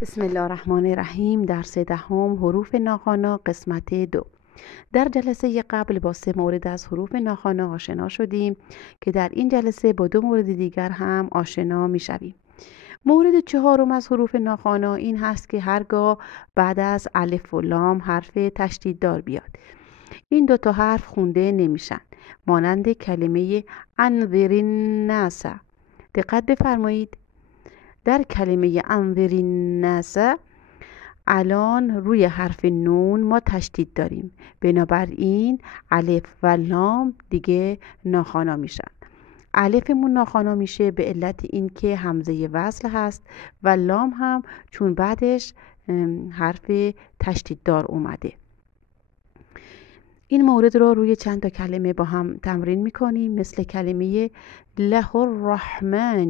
بسم الله الرحمن الرحیم. درس دهم، حروف ناخوانا، قسمت 2. در جلسه قبل با 3 مورد از حروف ناخوانا آشنا شدیم که در این جلسه با 2 مورد دیگر هم آشنا می شویم. مورد 4 از حروف ناخوانا این هست که هرگاه بعد از الف و لام حرف تشدیددار بیاد، این 2 تا حرف خونده نمیشن، مانند کلمه انذر الناس. دقت بفرمایید، در کلمه انذر الناس الان روی حرف نون ما تشدید داریم، بنابراین الف و لام دیگه ناخوانا میشن. الفمون ناخوانا میشه به علت اینکه همزه وصل هست و لام هم چون بعدش حرف تشدیددار اومده. این مورد رو روی چند تا کلمه با هم تمرین میکنیم، مثل کلمه له الرحمن.